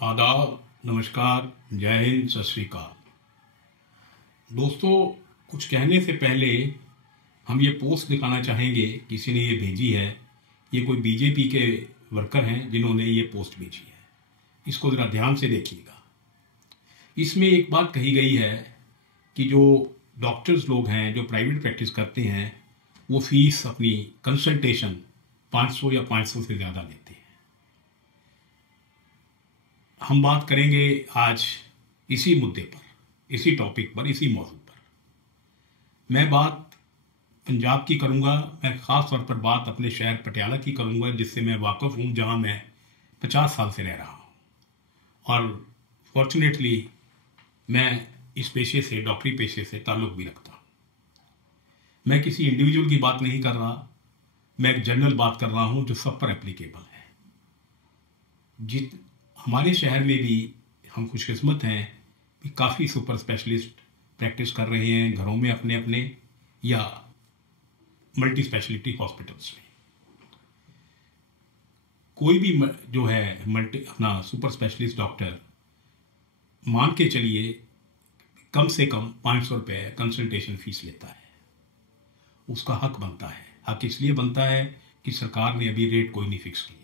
आदाब, नमस्कार, जय हिंद, सत श्री अकाल। दोस्तों, कुछ कहने से पहले हम ये पोस्ट दिखाना चाहेंगे, किसी ने ये भेजी है। ये कोई बीजेपी के वर्कर हैं जिन्होंने ये पोस्ट भेजी है। इसको ज़रा ध्यान से देखिएगा। इसमें एक बात कही गई है कि जो डॉक्टर्स लोग हैं जो प्राइवेट प्रैक्टिस करते हैं वो फीस अपनी कंसल्टेशन 500 या 500 से ज़्यादा लेते हैं। हम बात करेंगे आज इसी मुद्दे पर, इसी टॉपिक पर, इसी मौजू पर। मैं बात पंजाब की करूंगा। मैं ख़ास तौर पर बात अपने शहर पटियाला की करूंगा, जिससे मैं वाकिफ़ हूँ, जहाँ मैं 50 साल से रह रहा हूँ। और फॉर्चुनेटली मैं इस पेशे से, डॉक्टरी पेशे से ताल्लुक़ भी रखता हूँ। मैं किसी इंडिविजुअल की बात नहीं कर रहा, मैं एक जनरल बात कर रहा हूँ जो सब पर एप्लीकेबल है। हमारे शहर में भी हम खुशकिस्मत हैं कि काफ़ी सुपर स्पेशलिस्ट प्रैक्टिस कर रहे हैं घरों में अपने अपने, या मल्टी स्पेशलिटी हॉस्पिटल्स में। कोई भी जो है अपना सुपर स्पेशलिस्ट डॉक्टर, मान के चलिए कम से कम 500 रुपये कंसल्टेशन फीस लेता है। उसका हक बनता है। हक इसलिए बनता है कि सरकार ने अभी रेट कोई नहीं फिक्स किए।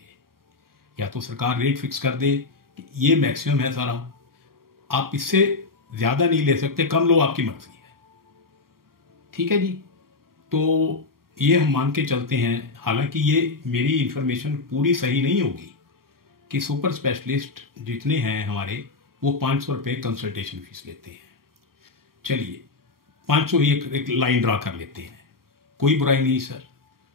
या तो सरकार रेट फिक्स कर दे कि ये मैक्सिमम है सारा, आप इससे ज़्यादा नहीं ले सकते, कम लो, आपकी मर्जी है। ठीक है जी। तो ये हम मान के चलते हैं, हालांकि ये मेरी इंफॉर्मेशन पूरी सही नहीं होगी, कि सुपर स्पेशलिस्ट जितने हैं हमारे वो 500 रुपये कंसल्टेशन फीस लेते हैं। चलिए 500 ही एक लाइन ड्रा कर लेते हैं, कोई बुराई नहीं सर।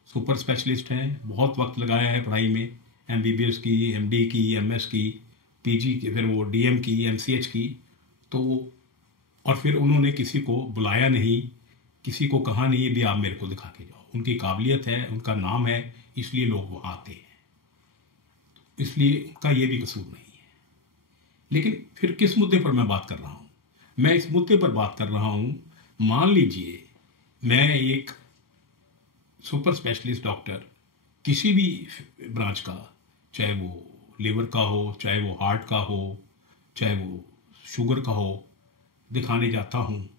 सुपर स्पेशलिस्ट हैं, बहुत वक्त लगाया है पढ़ाई में, MBBS की, MD की, MS की, PG की, फिर वो DM की, MCH की। तो और फिर उन्होंने किसी को बुलाया नहीं, किसी को कहा नहीं भी आप मेरे को दिखा के जाओ। उनकी काबिलियत है, उनका नाम है, इसलिए लोग वहाँ आते हैं। इसलिए उनका ये भी कसूर नहीं है। लेकिन फिर किस मुद्दे पर मैं बात कर रहा हूँ? मैं इस मुद्दे पर बात कर रहा हूँ, मान लीजिए मैं एक सुपर स्पेशलिस्ट डॉक्टर किसी भी ब्रांच का, चाहे वो लिवर का हो, चाहे वो हार्ट का हो, चाहे वो शुगर का हो, दिखाने जाता हूँ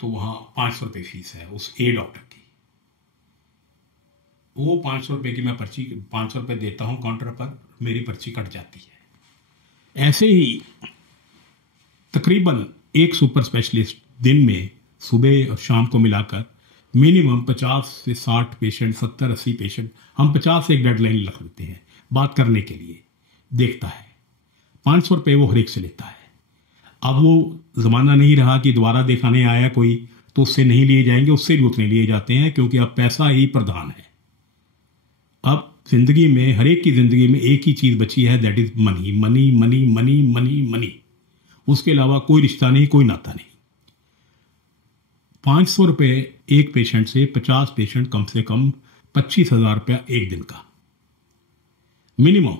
तो वहाँ 500 रुपये फीस है उस डॉक्टर की। वो 500 रुपये की मैं पर्ची 500 रुपये देता हूँ काउंटर पर, मेरी पर्ची कट जाती है। ऐसे ही तकरीबन एक सुपर स्पेशलिस्ट दिन में सुबह और शाम को मिलाकर मिनिमम 50 से 60 पेशेंट, 70-80 पेशेंट, हम 50 से एक डेडलाइन रख लेते हैं बात करने के लिए, देखता है। 500 रुपये वो हर एक से लेता है। अब वो ज़माना नहीं रहा कि दोबारा दिखाने आया कोई तो उससे नहीं लिए जाएंगे, उससे भी उतने लिए जाते हैं, क्योंकि अब पैसा ही प्रधान है। अब जिंदगी में, हर एक की ज़िंदगी में एक ही चीज़ बची है, that is money, money, money, money, money, money. उसके अलावा कोई रिश्ता नहीं, कोई नाता नहीं। 500 रुपये एक पेशेंट से 50 पेशेंट, कम से कम 25,000 रुपया एक दिन का मिनिमम।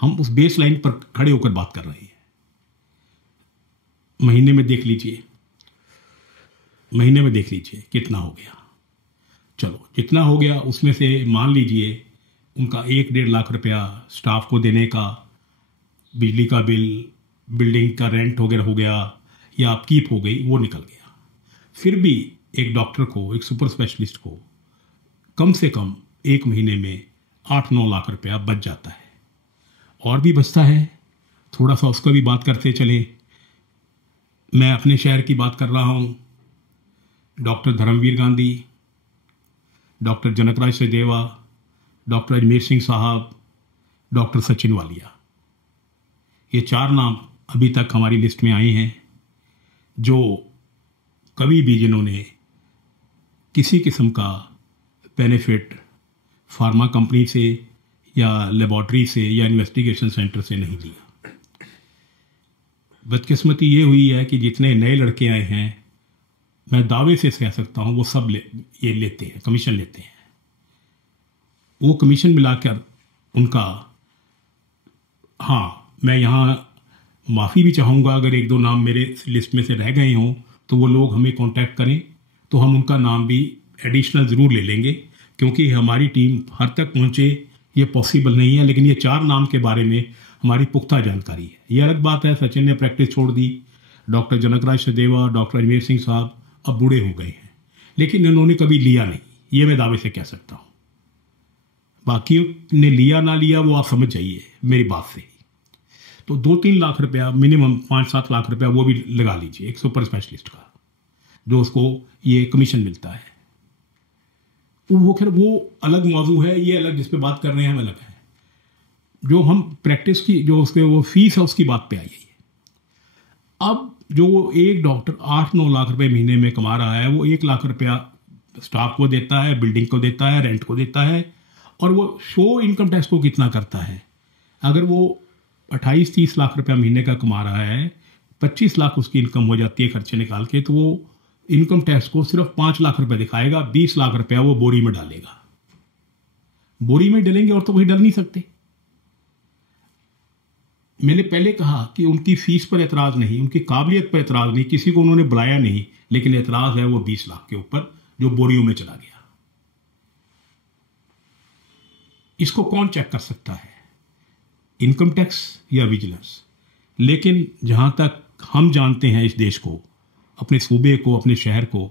हम उस बेस लाइन पर खड़े होकर बात कर रहे हैं। महीने में देख लीजिए कितना हो गया। चलो जितना हो गया उसमें से मान लीजिए उनका 1-1.5 लाख रुपया स्टाफ को देने का, बिजली का बिल, बिल्डिंग का रेंट वगैरह हो गया, या अपकीप हो गई, वो निकल गया। फिर भी एक डॉक्टर को, एक सुपर स्पेशलिस्ट को कम से कम एक महीने में 8-9 लाख रुपया बच जाता है। और भी बचता है, थोड़ा सा उसका भी बात करते चले। मैं अपने शहर की बात कर रहा हूँ। Doctor Dharmvir Gandhi, doctor Janakraj Sachdeva, doctor Ajmer Singh sahab, doctor Sachin Walia, ये 4 नाम अभी तक हमारी लिस्ट में आए हैं, जो कभी भी जिन्होंने किसी किस्म का बेनिफिट फार्मा कंपनी से या लेबॉर्ट्री से या इन्वेस्टिगेशन सेंटर से नहीं लिया। बदकिस्मती ये हुई है कि जितने नए लड़के आए हैं, मैं दावे से कह सकता हूँ वो सब ये लेते हैं, कमीशन लेते हैं। वो कमीशन मिलाकर उनका, हाँ मैं यहाँ माफ़ी भी चाहूँगा अगर 1-2 नाम मेरे लिस्ट में से रह गए हों, तो वो लोग हमें कांटेक्ट करें तो हम उनका नाम भी एडिशनल ज़रूर ले लेंगे, क्योंकि हमारी टीम हर तक पहुँचे ये पॉसिबल नहीं है। लेकिन ये 4 नाम के बारे में हमारी पुख्ता जानकारी है। ये अलग बात है सचिन ने प्रैक्टिस छोड़ दी, डॉक्टर जनकराज सचदेवा, डॉक्टर अजमेर सिंह साहब अब बूढ़े हो गए हैं, लेकिन इन्होंने कभी लिया नहीं, ये मैं दावे से कह सकता हूँ। बाकी ने लिया ना लिया वो आप समझ जाइए मेरी बात से ही। तो 2-3 लाख रुपया मिनिमम, 5-7 लाख रुपया वो भी लगा लीजिए एक सुपर स्पेशलिस्ट का, जो उसको ये कमीशन मिलता है। वो खैर वो अलग मौजू है, ये अलग जिस पे बात कर रहे हैं हम अलग है। जो हम प्रैक्टिस की जो उसके वो फीस है उसकी बात पे आई है। अब जो एक डॉक्टर 8-9 लाख रुपए महीने में कमा रहा है, वो 1 लाख रुपया स्टाफ को देता है, बिल्डिंग को देता है, रेंट को देता है, और वो शो इनकम टैक्स को कितना करता है। अगर वो 28-30 लाख रुपया महीने का कमा रहा है, 25 लाख उसकी इनकम हो जाती है खर्चे निकाल के, तो वो इनकम टैक्स को सिर्फ 5 लाख रुपए दिखाएगा, 20 लाख रुपया वो बोरी में डालेगा। बोरी में डालेंगे और तो कोई डर नहीं सकते। मैंने पहले कहा कि उनकी फीस पर एतराज नहीं, उनकी काबिलियत पर एतराज नहीं, किसी को उन्होंने बुलाया नहीं, लेकिन एतराज है वो 20 लाख के ऊपर जो बोरियों में चला गया। इसको कौन चेक कर सकता है, इनकम टैक्स या विजिलेंस? लेकिन जहां तक हम जानते हैं इस देश को, अपने सूबे को, अपने शहर को,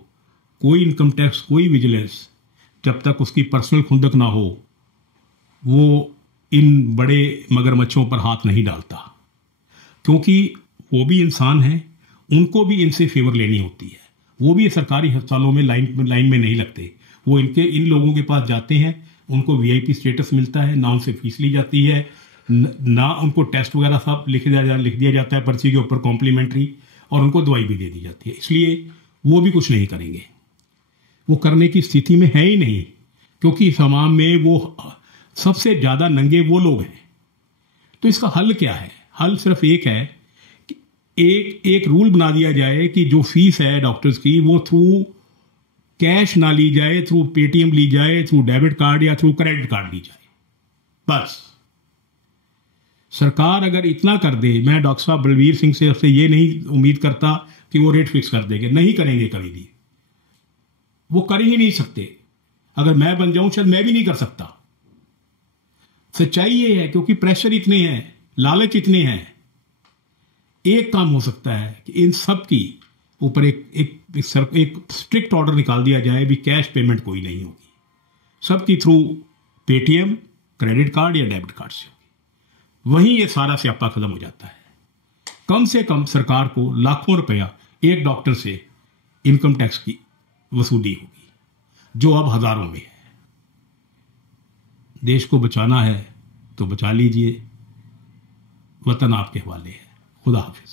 कोई इनकम टैक्स, कोई विजिलेंस जब तक उसकी पर्सनल खुंदक ना हो, वो इन बड़े मगरमच्छों पर हाथ नहीं डालता, क्योंकि वो भी इंसान हैं, उनको भी इनसे फेवर लेनी होती है। वो भी सरकारी अस्पतालों में लाइन में नहीं लगते, वो इन लोगों के पास जाते हैं, उनको वीआईपी स्टेटस मिलता है, ना उनसे फीस ली जाती है, ना उनको टेस्ट वगैरह सब लिख दिया जाता है पर्ची के ऊपर कॉम्प्लीमेंट्री, और उनको दवाई भी दे दी जाती है। इसलिए वो भी कुछ नहीं करेंगे, वो करने की स्थिति में है ही नहीं, क्योंकि समाज में वो सबसे ज्यादा नंगे वो लोग हैं। तो इसका हल क्या है? हल सिर्फ एक है कि एक रूल बना दिया जाए कि जो फीस है डॉक्टर्स की वो थ्रू कैश ना ली जाए, थ्रू पेटीएम ली जाए, थ्रू डेबिट कार्ड या थ्रू क्रेडिट कार्ड ली जाए। बस सरकार अगर इतना कर दे, मैं डॉक्टर साहब बलवीर सिंह से ये नहीं उम्मीद करता कि वो रेट फिक्स कर देंगे, नहीं करेंगे कभी भी, वो कर ही नहीं सकते। अगर मैं बन जाऊं शायद मैं भी नहीं कर सकता। सच्चाई ये है, क्योंकि प्रेशर इतने हैं, लालच इतने हैं। एक काम हो सकता है कि इन सब की ऊपर एक स्ट्रिक्ट ऑर्डर निकाल दिया जाए भी कैश पेमेंट कोई नहीं होगी, सबकी थ्रू पेटीएम, क्रेडिट कार्ड या डेबिट कार्ड से होगी। वहीं ये सारा स्यापा खत्म हो जाता है। कम से कम सरकार को लाखों रुपया एक डॉक्टर से इनकम टैक्स की वसूली होगी, जो अब हजारों में है। देश को बचाना है तो बचा लीजिए, वतन आपके हवाले है। खुदा हाफिज।